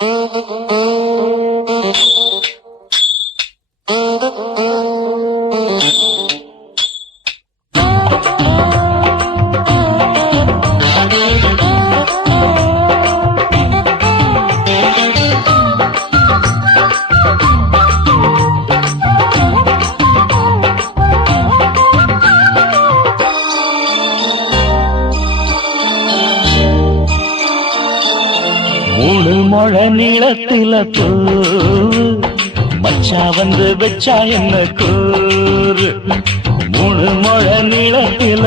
மூணு முழ நீளத்தில மச்சா வந்து வச்சா என்ன கூறு. மூணு முழ நீளத்தில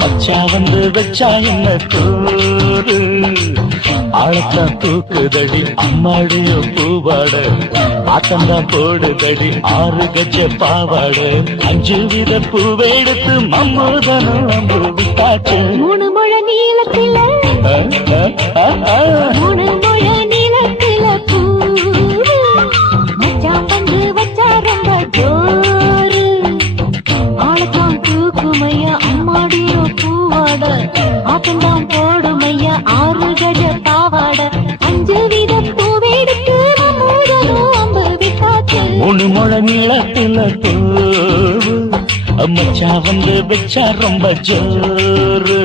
மச்சா வந்து வச்சா என்ன கூறு. ஆழத்தான் தூக்குதடி அம்மாடியோ பூவாட, ஆட்டந்தான் போடுதடி 6 கஜ பாவாட. 5 வித பூவெடுத்து மம்மூதனும் அம்பு விட்டாச்சு. மூணு முழ நீளத்தில மூணு முழ நீளத்தில மச்சா வந்து வச்சா ரொம்ப ஜோரு. ஆளத்தான் தூக்குமையா அம்மாடியோ பூவாட, ஆட்டந்தான் போடுமையா 6 கஜ பாவாட. 5 வித பூவெடுத்து மம்மூதனும் அம்பு விட்டாச்சு. மூணு முழ நீளத்தில மச்சா வந்து வச்சா ரொம்ப ஜோரு.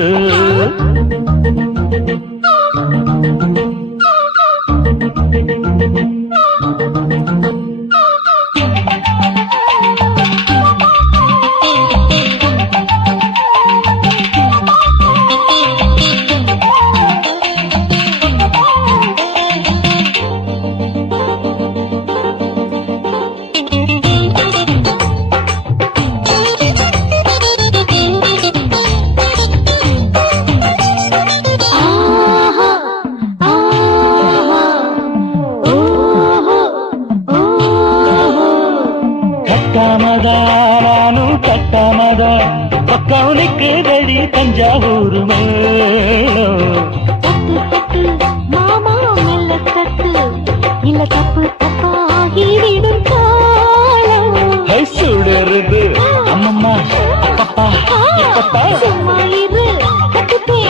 கட்டாமதானும் கட்டாமதா பக்கவுனுக்கு தடி தஞ்சாவூர் மேளம். தட்டு மாமா மெல்ல தட்டு, இல்ல தப்பு தப்பாகிவிடும் காலம். சுடருது அம்மம்மா அப்பப்பா இப்பப்பா. சும்மா இரு கட்டுப்பே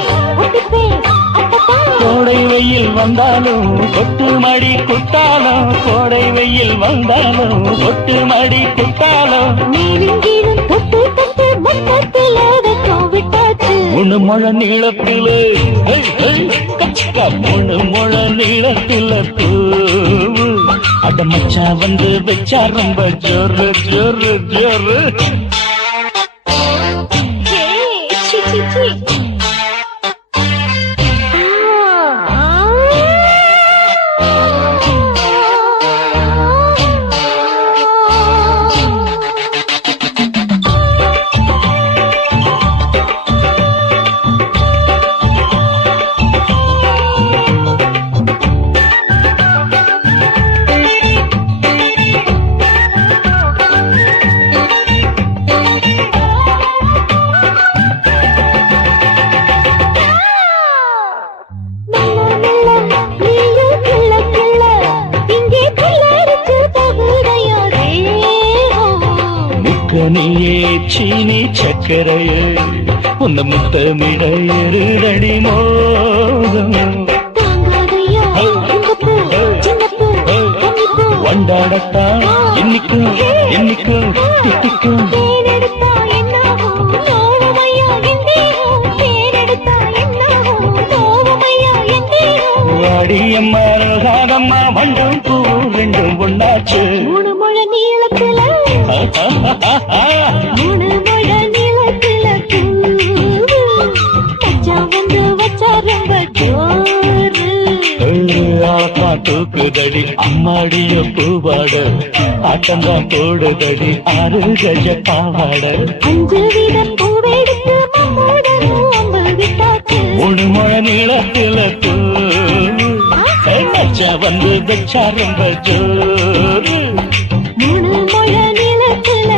ஒட்டுப்பே அப்பப்பா. கோடை வெயில் வந்தாலும் கொட்டு மடி குத்தாலும், கோடை வெயில் வந்தாலும் கொட்டு மடி குத்தாலும். மேலும் கீழும் தொட்டு தொட்டு மொத்தத்தில் வெக்கம் விட்டாச்சு. மூணு முழ நீளத்தில கச்சிக்கா, மூணு முழ நீளத்தில அட மச்சா வந்து வச்சா ரொம்ப ஜோரு ஜோரு ஜோரு. சி சி சி. நீயே சீனி சக்கரையே உந்த முத்தமிட எருதடி மோகம். வண்டாடத்தான் என்னைக்கும் என்னைக்கும் திட்டிக்கும். வாடியம்மா ரோகாதம்மா வண்டும் பூ ரெண்டும் ஒண்ணாச்சு. மூணு முழ நீளத்தில மூணு முழ நீளத்தில மச்சா வந்து வச்சா ரொம்ப ஜோரு. தூக்குதடி அம்மாடிய பூவாட, ஆட்டந்தான் போடுதடி 6 கஜ பாவாட. 5 வித பூவெடுத்து மம்மூதனும் அம்பு விட்டாச்சு. மூணு முழ நீளத்தில மச்சா வந்து வச்சா ரொம்ப ஜோரு. மூணு முழ நீளத்தில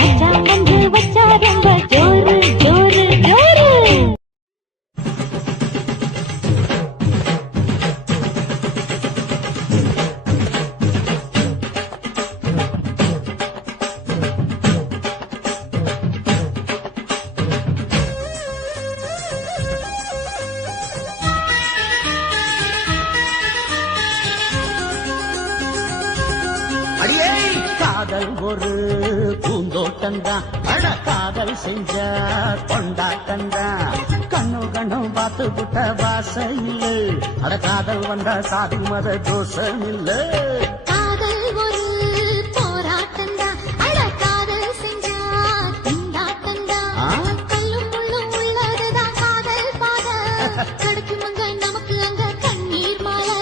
மச்சா வந்து வச்சா ரொம்ப ஜோரு ஜோரு ஜோரு. காதல் ஒரு பூந்தோட்டந்தான் அட காதல் செஞ்ச கொண்டாட்டந்தான் கண்ணு கண்ணும் பார்த்து புட்ட வாசம் இல்ல அட காதல் வந்தா சாதி மத தோஷம் இல்ல காதல் ஒரு போராட்டந்தா அட காதல் செஞ்சா திண்டாட்டந்தா கல்லும் முள்ளும் உள்ளதுதான் காதல் பாத கிடைக்கும் அங்க நமக்கு அங்க கண்ணீர் மாலை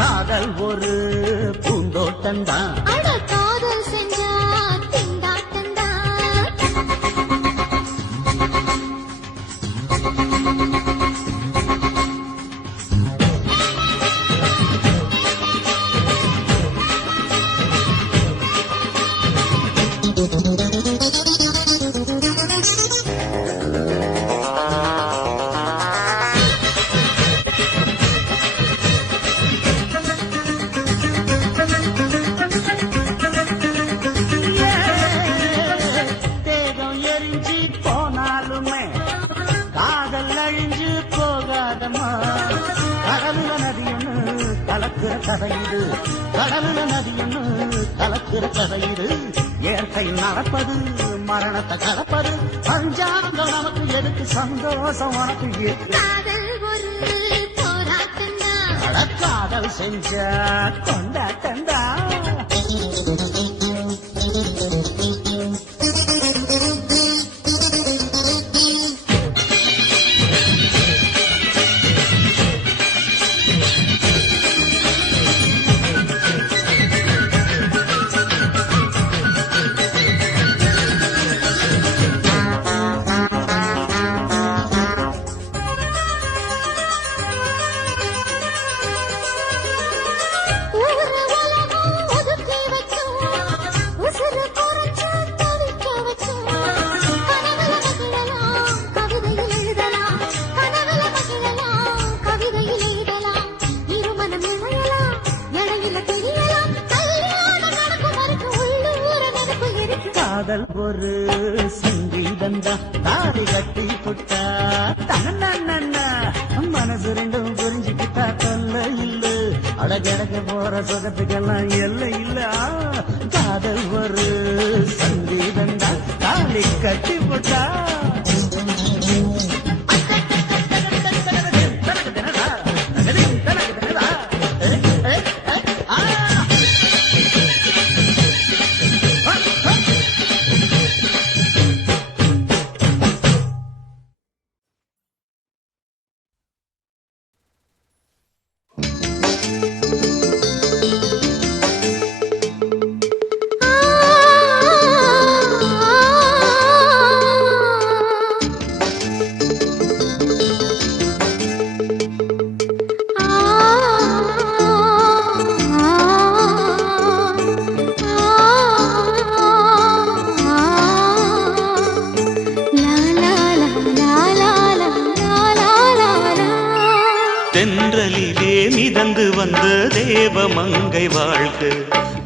காதல் ஒரு பூந்தோட்டந்தான் அட காதல் செஞ்சா திண்டாட்டந்தா தேகம் எரிஞ்சு போனாலுமே காதல் அழிஞ்சு போகாதம்மா கடலுல நதியொன்னு கலக்கிற கதையிடு கடலுல நதியொன்னு கலக்கிற கதையிடு இயற்கை நடப்பது மரணத்தை கலப்பது பஞ்சாங்கம் நமக்கு எதுக்கு சந்தோஷம் உனக்கு எது காதல் ஒரு போராட்டந்தா காதல் செஞ்ச கொண்டாட்டந்தா ஊரு உலகம் ஒதுக்கி வைக்கும் உசுறு குறைச்சு தவிக்க வைக்கும் கனவுல மகிழலாம் கவிதையில் எழுதலாம் கனவுல மகிழலாம் கவிதையில் எழுதலாம் இருமனம் இணையலாம் இடையில தெரியலாம் கல்யாணம் நடக்கும் வரைக்கும் உள்ளூர நினைப்பு இருக்கு காதல் ஒரு சங்கீதந்தா தாலி கட்டி புட்டா தன்னா மனசு ரெண்டும் புரிஞ்சுக்கிட்டா தொல்ல இல்ல அடகடக்க போற சுகத்துக்கெல்லாம் எல்லை இல்ல காதல் ஒரு சங்கீதந்தா தாலி கட்டி புட்டா தென்றலிலே மிதந்து வந்த தேவமங்கை வாழ்க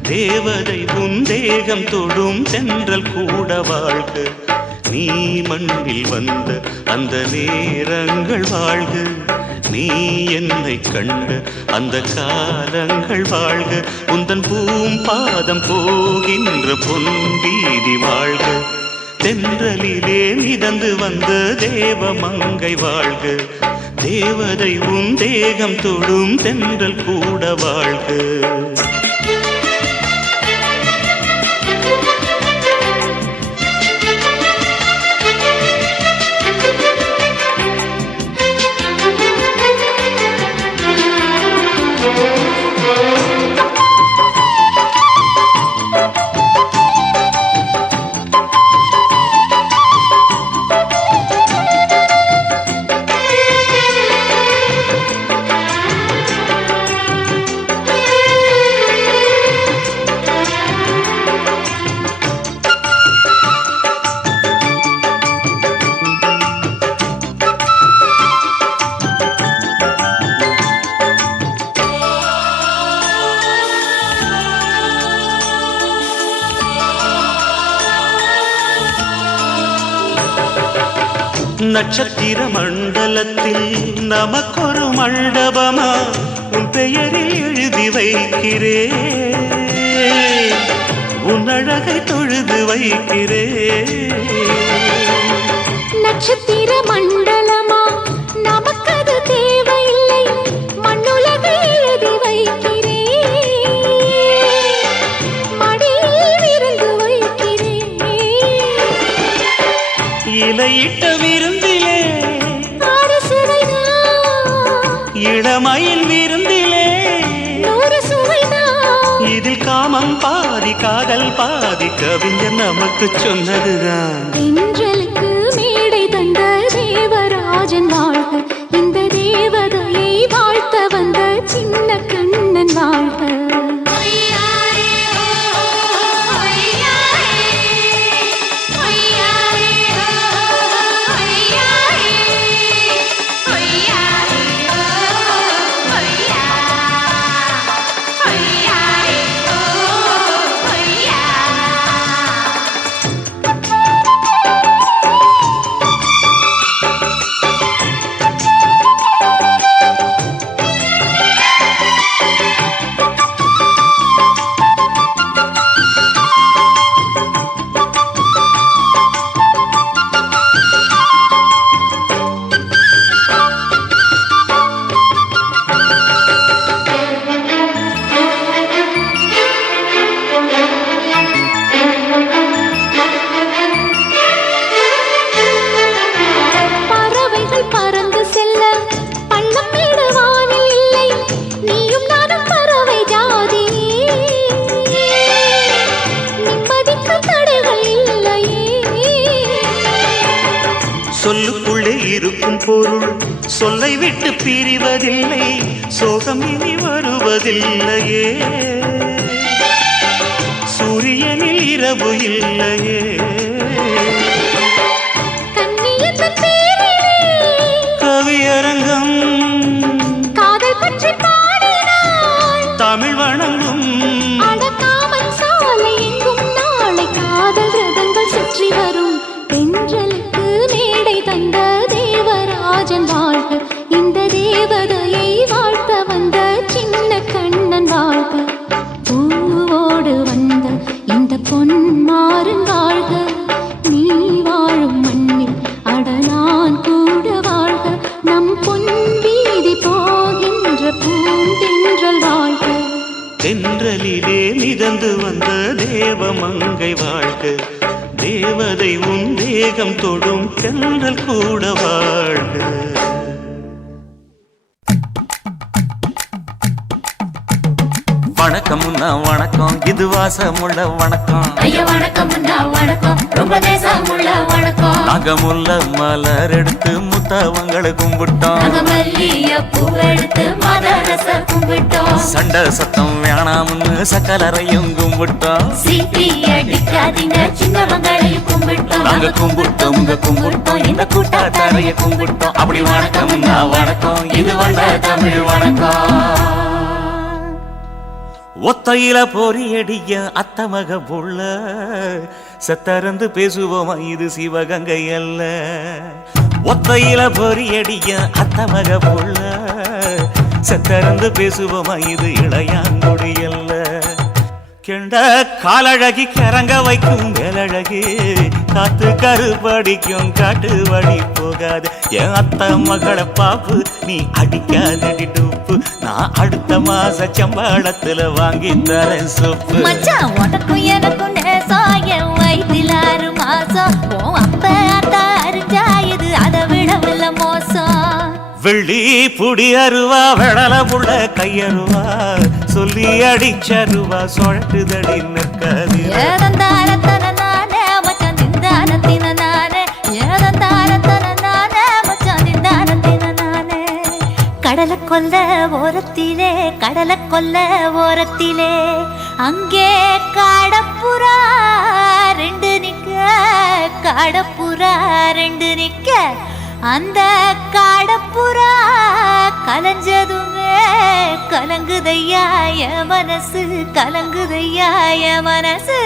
தேவதை உன் தேகம் தொடும் தென்றல் கூட வாழ்க நீ மண்ணில் வந்த அந்த நேரங்கள் வாழ்க நீ என்னை கண்ட அந்த காலங்கள் வாழ்க உந்தன் பூம்பாதம் போகின்ற பொன்வீதி வாழ்க தென்றலிலே மிதந்து வந்த தேவமங்கை வாழ்க தேவதை உன் தேகம் தொடும் தென்றல் கூட வாழ்க நட்சத்திர மண்டலத்தில் நமக்கொரு மண்டபமா உன் பெயரில் எழுதி வைக்கிறேன் உன்னழகை தொழுது வைக்கிறேன். நட்சத்திர மண்டலமா நமக்கது தேவையில்லை, மண்ணுலகை எழுதி வைக்கிறேன், மடியில் விருந்து வைக்கிறேன். இலையிட்ட விருந்திலே ஆறு சுவைதான், இளமயில் விருந்திலே நூறு சுவைதான். இதில் காமம் பாதி காதல் பாதி கவிஞர் நமக்கு சொன்னதுதான். தென்றலுக்கு மேடை தந்த தேவராஜன் வாழ்க, இந்த தேவதையை வாழ்த்த வந்த சின்ன கண்ணன் வாழ்க. சொல்லுக்குள்ளே இருக்கும் பொருள் சொல்லை விட்டு பிரிவதில்லை, சோகம் இனி வருவதில்லையே, சூரியனில் இரவு இல்லையே. கவியரங்கம் காதல் பற்றி பாடினாள், தமிழ் வணங்கும் அடக்காமல் சாலை எங்கும் நாளை காதல் ரதங்கள் சுற்றி வரும். தென்றலுக்கு மேடை தந்த தேவராஜன் வாழ்க, இந்த தேவதையை வாழ்த்த வந்த சின்ன கண்ணன் வாழ்க. பூவோடு வந்த இந்த பொன்மாறன் வாழ்க, நீ வாழும் மண்ணில் அட நான் கூட வாழ்க, நம் பொன் வீதி போகின்ற பூந்தென்றல் வாழ்க. தென்றலிலே மிதந்து வந்த தேவமங்கை வாழ்க, தேவதை உன் தேகம் தொடும் தென்றல் கூட வாழ்க. வணக்கம் வணக்கம், இது வாசமுள்ள வணக்கம். ஐயா வணக்கம் வணக்கம், ரொம்ப தேசமுள்ள வணக்கம். நாங்க முல்ல மலர் எடுத்து முத்தவங்களை கும்பிட்டோம், நாங்க மல்லிய பூ எடுத்து மதரச கும்பிட்டோம். சண்டை சத்தம் வேணாம்னு சக்கலரையும் கும்பிட்டோம். சீட்டி அடிக்காதீங்க சின்னவங்களையும் கும்பிட்டோம். நாங்க கும்பிட்டோம் உங்க கும்பிட்டோம், இந்த கூட்டாத்தாரைய கும்பிட்டோம். அப்படி வணக்கம் வணக்கம், இது வந்த தமிழ் வணக்கம். ஒத்தையில பொறியடிய அத்தமக புள்ள செத்தறந்து பேசுவோமா, இது சிவகங்கை அல்ல. ஒத்தையில பொறியடிய அத்தமக புள்ள செத்தறந்து பேசுவோமா, இது இளையாங்குடி அல்ல. கெண்ட காலழகி கிறங்க வைக்கும் வேலழகி, காத்து கருப்படிக்கும் காட்டு வழி போகாது. என் அத்த மகளை பாப்பு நீ அடிக்காதடி டூப்பு, நான் அடுத்த மாச சம்பளத்துல வாங்கி தரேன் சோப்பு. மச்சான் உனக்கும் எனக்கும் நேசம், என் வயிற்றில் 6 மாசம். ஓ அப்ப அத்தா அறிஞ்சாயுது, அதை விடவில்ல மோசம். வெள்ளி புடி அருவா வெடல புள்ள கையருவா, சொல்லி அடிச்சருவா சொழட்டுதடி நிற்காது. ஏதந்தாரத்தன நானே மச்சான் திந்தாரத்தின நானே, ஏதந்தாரத்தன நானே மச்சான் திந்தாரத்தின நானே. கடலை கொல்ல ஓரத்திலே, கடலை கொல்ல ஓரத்திலே, அங்கே காடப்புறா 2 நிக்க, காடப்புறா 2 நிக்க. அந்த காடப்புறா கலஞ்சதுமே கலங்குதையா என் மனசு, கலங்குதையா என் மனசு.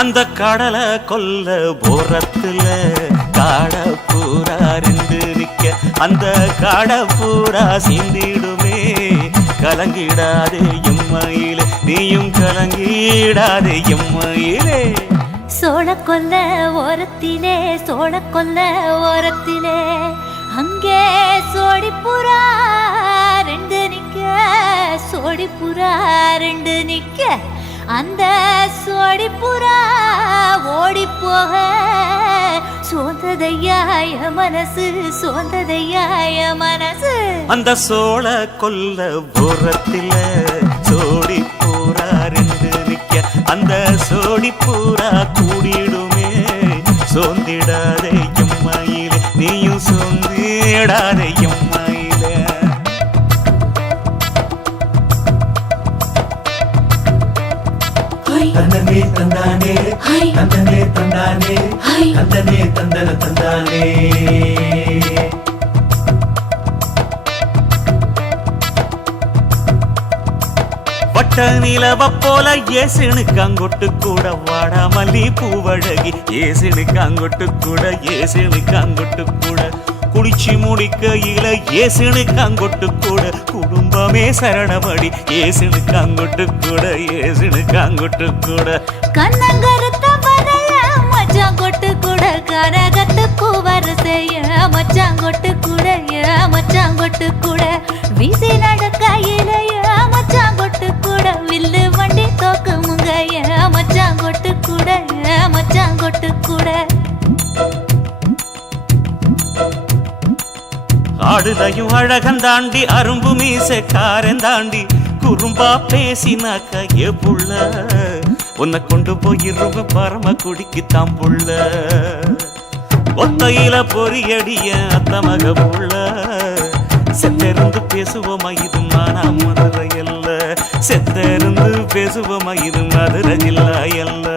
அந்த கடலை கொல்ல போரத்துல காடப்பூரா 2 நிக்க, அந்த காடப்பூரா சிந்திடுமே கலங்கிடாதே எம்மையிலே நீயும் கலங்கிடாதே எம்மையிலே சோழக்கொல்ல ஓரத்திலே சோழக்கொல்ல ஓரத்திலே அங்கே சோடிப்புறா ரெண்டு நிக்க சோடிப்புறா ரெண்டு நிக்க அந்த சோடிப்புறா ஓடி போக சோந்ததையாய மனசு சோந்ததையாய மனசு அந்த சோழ கொல்ல ஓரத்தில சோடி பூரா ரெண்டு நிக்க அந்த சோடி பூரா கூடிடுமே சோந்திடாதே எம்மையிலே நீயும் சோந்திடாதே எம்மையிலே தந்தனே தந்தானே தந்தனே தந்தானே தந்தனே தந்தன தந்தானே வட்ட நிலவ போல ஏசுனுக்கு அங்கொட்டு கூட வாடாமல்லி பூவழகி ஏசுனுக்கு அங்கொட்டு கூட ஏசுனுக்கு அங்கொட்டு கூட குளிச்சு முடிக்கையில ஏசுனுக்கு அங்கொட்டு கூட குடும்பமே சரணமடி ஏசுனுக்கு அங்கொட்டு கூட ஏசுனுக்கு அங்கொட்டு கூட கண்ணங்கருத்த வரைய மச்சாங்கொட்டு கூட கரகத்துக்கு வரிசைய மச்சாங்கொட்டு கூட மச்சாங்கொட்டு கூட வீசி நடக்கையிலைய மச்சாங்கொட்டு கூட வில்லு வண்டி தோக்குமுங்க மச்சாங்கொட்டு கூட மச்சாங்கொட்டு கூட ஆடுதையும் அழகந்தாண்டி அரும்பு மீசக்காரன் தாண்டி குறும்பா பேசினாக்க ஏ புள்ள உன்னை கொண்டு போயிருவ பரம குடிக்கு தாம்புள்ள ஒத்தையில பொறியடிய அத்த மக புள்ள செத்திருந்து பேசுவோமா இது மானா மதுரை அல்ல செத்திருந்து பேசுவோமா இது மதுரை ஜில்லா அல்ல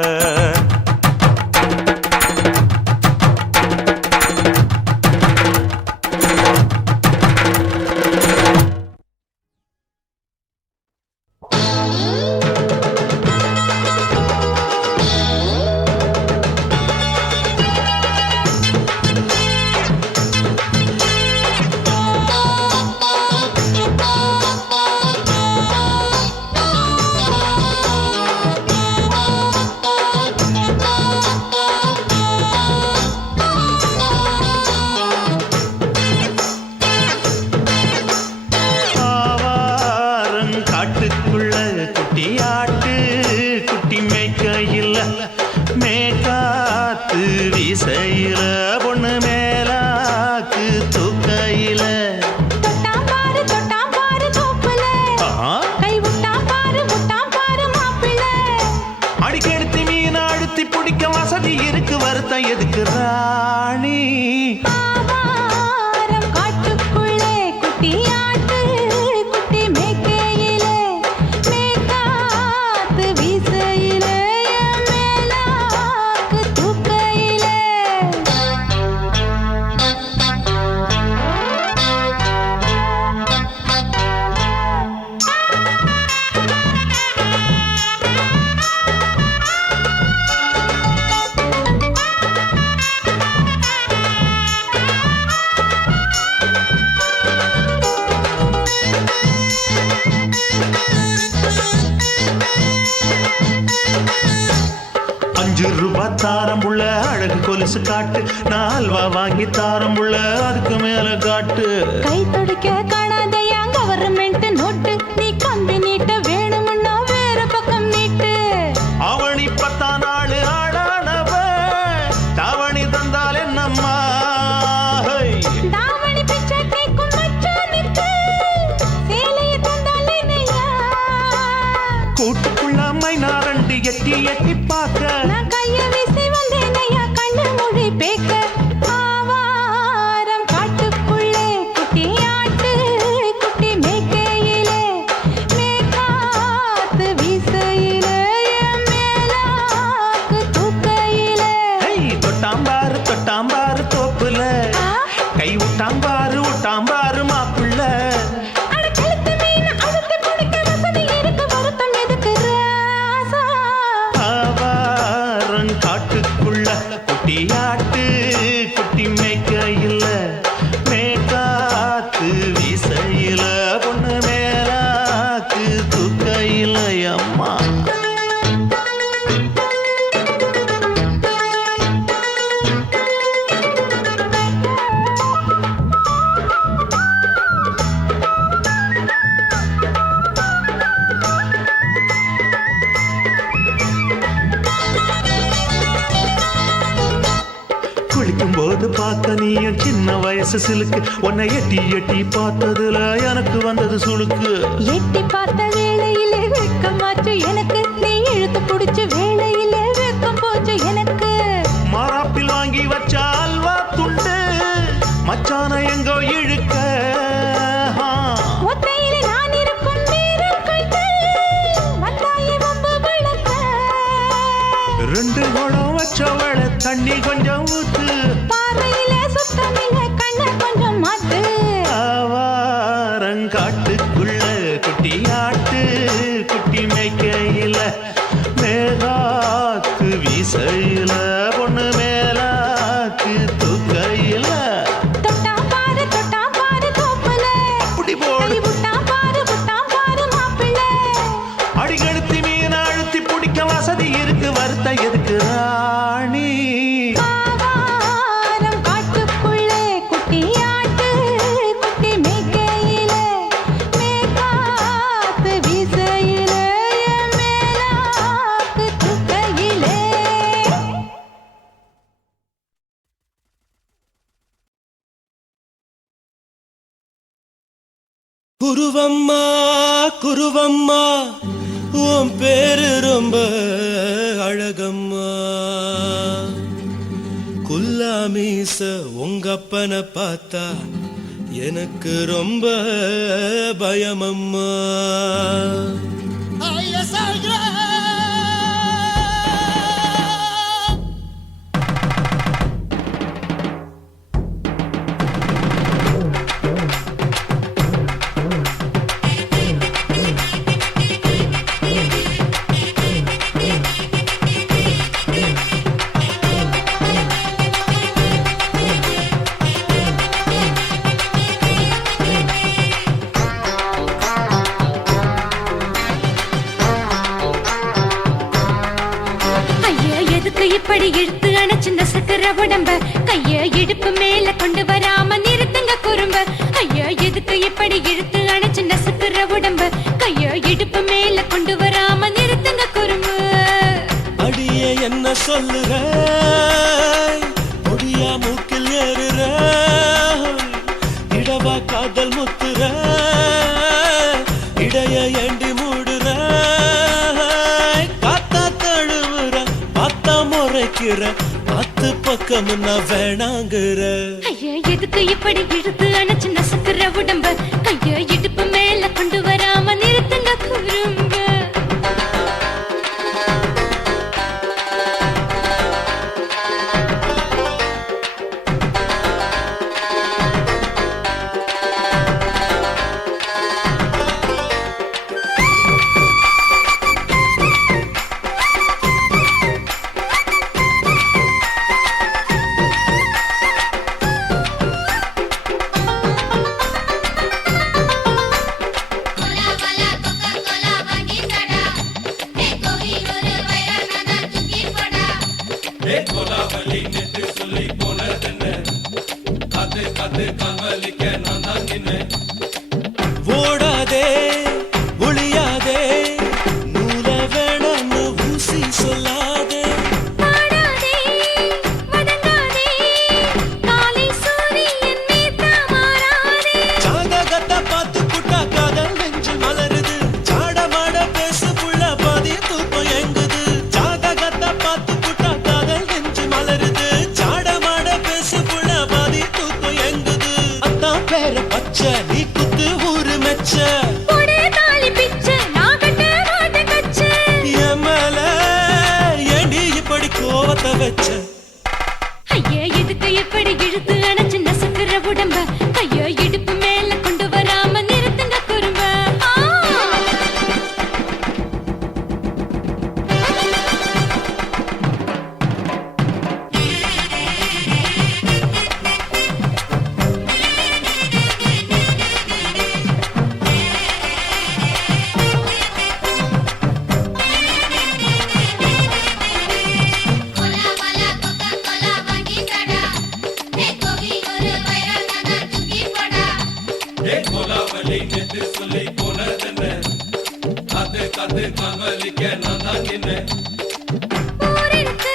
எதுக்கு ராணி காட்டுக்குள்ளே குட்டியாட்டு குட்டி மேய்க்கையிலே மேய்காத்து வீசையிலே மேலாக்கு தூக்கையிலே ₹5 தாரம்புள்ள அழகு கொலுசு காட்டு நான் அல்வா வாங்கி தாரம்புள்ள அதுக்கு மேல காட்டு கை துடிக்க காணாதையா கவர்மெண்ட் நோட்டு நீ கம்பி நீட்ட வேணும்னா வேற பக்கம் நீட்டு அவனி 10 நாள் ஆடானவ தாவணி தந்தால் என்னம்மா தாவணி பிச்சை கேக்கும் மச்சானுக்கு சேலைய தந்தால் என்னையா கூட்டுக்குள்ள மைனாரண்டி எட்டி எட்டி பார்க்க நான் கைய வீசி வந்தேனையா கண்ணு மொழி பேக்க ஆவாரம் காட்டுக்குள்ளே குட்டியாட்டு மனசு சிலுக்கு உன்னை எட்டி எட்டி பார்த்ததுல எனக்கு வந்தது சுளுக்கு எட்டி பார்த்த வேளையிலே வெக்கமாச்சு எனக்கு நீ இழுத்து பிடிச்ச வேளையிலே வெக்கம் போச்சு எனக்கு மாறாப்பில் வாங்கி வச்ச அல்வா துண்டு மச்சான எங்கோ இழுக்க ஒத்தையிலே நான் இருக்கும் நேரம் கண்டு வந்தாயே வம்பு விளக்க ரெண்டு குடம் வச்சவள தண்ணி கொஞ்சம் ஊத்து பார்வையிலே சுத்தமில்லை கண்ண கொஞ்சம் மாத்து ஆவாரங்காட்டுக்குள்ள குட்டி ஆட்டு குட்டி மேய்க்கையில மேலாக்கு வீசையில பொண்ணு மேலாக்கு தூக்கையில தொட்டா பாரு தோப்புல அப்படி போடு கை விட்டா பாரு மாப்பிள்ளை அடிகழுத்தி மீன் அழுத்தி பிடிக்க வசதி இருக்கு வருத்த எதுக்கு ராணி ஆவாரம் காட்டுக்குள்ளே குட்டி ஆட்டு குட்டி மேய்க்கையில மேற்காத்து வீசையில மேலாக்கு தூக்கையிலே குருவம்மா குருவம்மா உன் பேரு ரொம்ப அழகம்மா குல்லாமீச உங்க அப்பனை பார்த்தா எனக்கு ரொம்ப பயமம்மா ஐயா எதுக்கு இப்படி இழுத்து அணைச்சு நசுக்கிற உடம்ப கைய இடுப்பு மேல கொண்டு வராம நிறுத்துங்க குறும்ப ஐயா எதுக்கு இப்படி இழுத்து அணைச்சு நசுக்கிற உடம்ப கைய இடுப்பு மேல கொண்டு வராம நிறுத்துங்க குறும்பு அடியே என்ன சொல்லுற முடியா மூக்கில் ஏறுற இடவா காதல் முத்துற இடைய ஏண்டி மூடுற காத்தா தழுவுற பார்த்தா முறைக்கிற பத்து பக்கம் நான் வேணாங்குற ஐயா எதுக்கு இப்படி இழுத்து அணைச்சு நசுக்கிற உடம்ப கைய இடுப்பு மேல கொண்டு வராம நிறுத்துங்க குறும்ப ஓடாதே ஒளியாதே நூல வேணான்னு ஊசி சொல்லாதே பாடாதே வதங்காதே காலை சூரியன் மீதா மாறாதே ஜாதகத்தை பார்த்து புட்டா காதல் நெஞ்சு மலருது சாட மாட பேசு புள்ள பாதி தூக்கம் எங்குது ஜாதகத்தை பார்த்து புட்டா காதல் நெஞ்சு மலருது சாட மாட பேசு புள்ள பாதி தூக்கம் எங்குது அத்தான் பேர பச்சை நீ குத்து ஊரு மெச்ச போடே தாலி பிச்சை நான் கட்ட மாட்ட கச்சை என் மேல ஏண்டி இப்படி கோவத்தை வச்ச ஐயா எதுக்கு இப்படி இழுத்து அணைச்சு நசுக்கிற உடம்ப கைய இடுப்பு மேல கொண்டு வராம நிறுத்துங்க குறும்ப ஊரிருக்கு,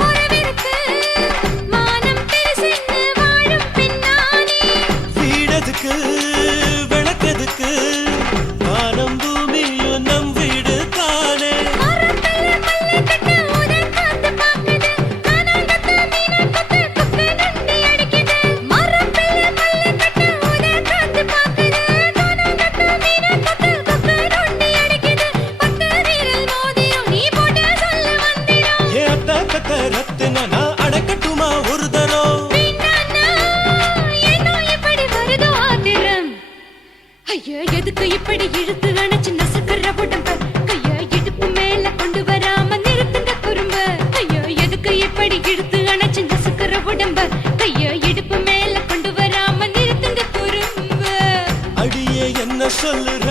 உறவிருக்கு, மானம் பெருசென்று வாழும் பின்னா ஐயா எதுக்கு இப்படி இழுத்து அணைச்சு நசுக்கிற உடம்ப கையா இடுப்பு மேல கொண்டு வராம நிறுத்துங்க குறும்ப ஐயா எதுக்கு இப்படி இழுத்து அணைச்சு நசுக்கிற உடம்ப கையா இடுப்பு மேல கொண்டு வராம நிறுத்துங்க குறும்ப அடியே என்ன சொல்லுற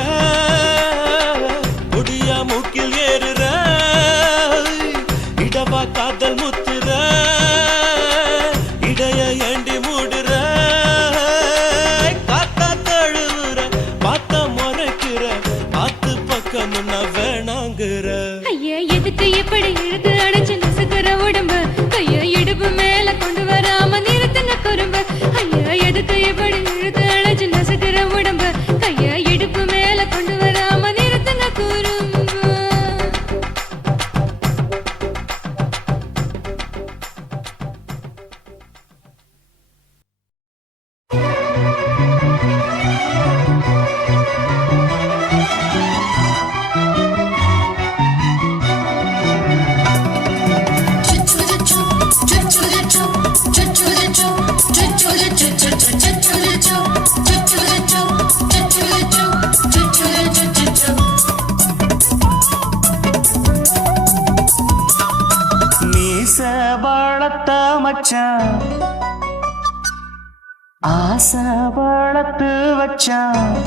முடியா மூக்கில் ஏறுற இடவா காதல் முத்துற இடைய ஏண்டி மூடுற காத்தா தழுவுற பார்த்த முறைக்கிற ஆத்து பக்கம் நான் வேணாங்குற ஐயா எதுக்கு இப்படி இழுத்து அணைச்சு நசுக்கிற உடம்ப கையா இடுப்பு மேல கொண்டு வராம நிறுத்துங்க குறும்ப ஐயா எதுக்கு இப்படி இழுத்து அணைச்சு நசுக்கிற உடம்ப கையா இடுப்பு மேல கொண்டு வராம நிறுத்துங்க குறும்ப மீச வளர்த்த மச்சான் ஆசை வளர்த்து வச்சான்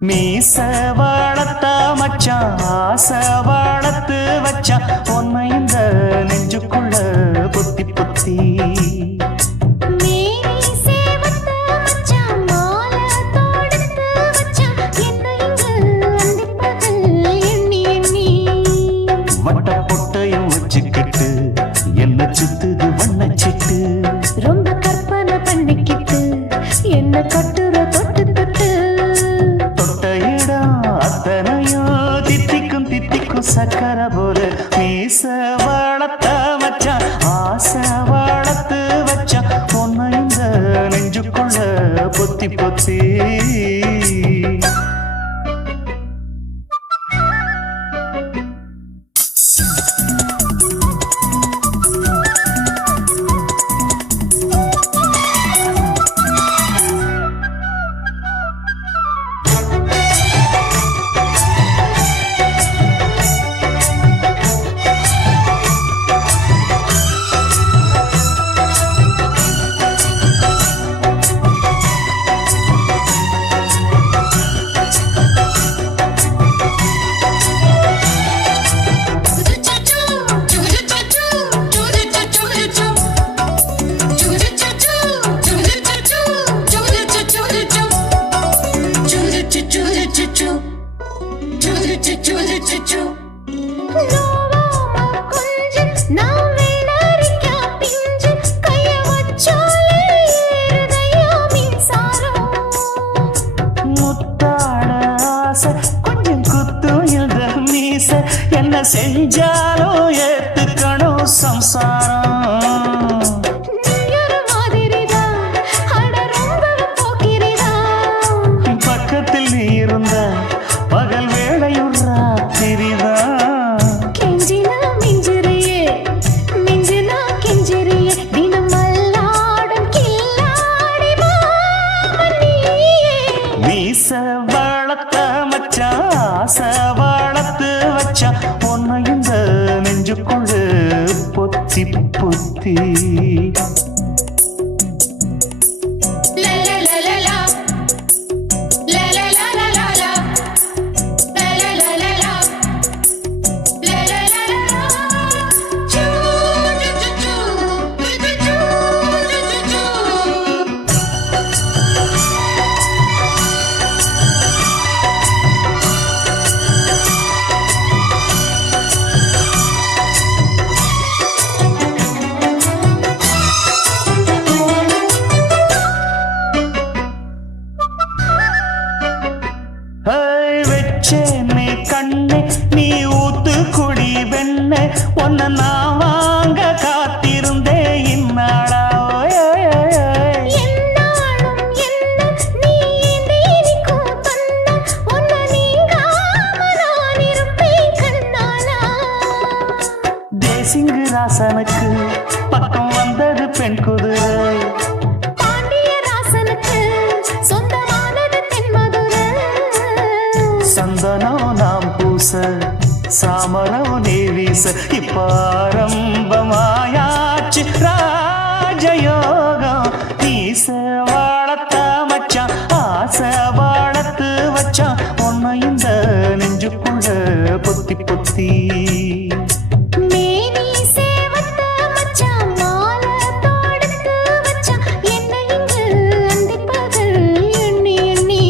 மீச வளர்த்த மச்சான் ஆசை வளர்த்து வச்சான் உன்னை இந்த நெஞ்சுக்குள்ள பொத்தி பொத்தி மேரி சேவத்த மச்சான் மாலை தொடுத்து வச்சான் என்ன இங்கு அந்திப்பகல் எண்ணி எண்ணி வட்ட பொட்டையும் வச்சுக்கிட்டு என்ன சுத்துது வண்ணச்சிட்டு ரொம்ப கற்பனை பண்ணிக்கிட்டு என்ன கட்டுற தொட்டு தொட்டு தொட்ட இடம் அத்தனையும் தித்திக்கும் தித்திக்கும் சக்கரை போல மீச வளர்த்த மச்சான் ஆசை வளர்த்து வச்சான் உன்னை இந்த நெஞ்சுக்குள்ள பொத்தி பொத்தி கொஞ்சம் குத்தும் இந்த மீச என்ன செஞ்சாலும் ஏத்துக்கணும் சம்சாரம் பக்கத்தில் நீ இருந்த பகல் வேளையும் ராத்திரிதான் கெஞ்சினா மிஞ்சிறியே மிஞ்சினா கெஞ்சிறியே தினம் மல்லாடும் கில்லாடி மாமணியே மீச வளர்த்த மச்சான் ஆசை வளர்த்து வச்சான் உன்னை இந்த நெஞ்சுக்குள்ள பொத்தி பொத்தி இப்பாரம்பமாயாச்சு ராஜயோகம் நீச வாழத்த மச்சான் ஆசை வாழத்து வச்சான் உன்னை இந்த நெஞ்சுக்குள்ள பொத்தி பொத்தி மேனி சேவத்த மச்சான் மாலை தொடுத்து வச்சான் என்னை இங்கு அந்திப்பகல் எண்ணி எண்ணி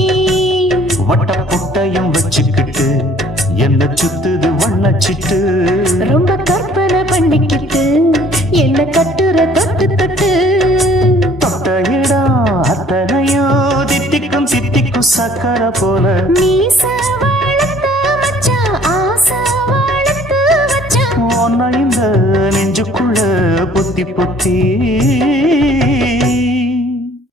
வட்ட புட்டையும் வச்சுக்கிட்டு என்ன சுத்துது வண்ணச்சிட்டு ரொம்ப கற்பனை பண்ணிக்கிட்டு என்ன கட்டுற தொட்டு தொட்டு தொட்ட இடம் அத்தனையோ தித்திக்கும் தித்திக்கும் சக்கரை போல மீச வளர்த்த மச்சான் ஆசை வளர்த்து வச்சான் உன்னை இந்த நெஞ்சுக்குள்ள பொத்தி பொத்தி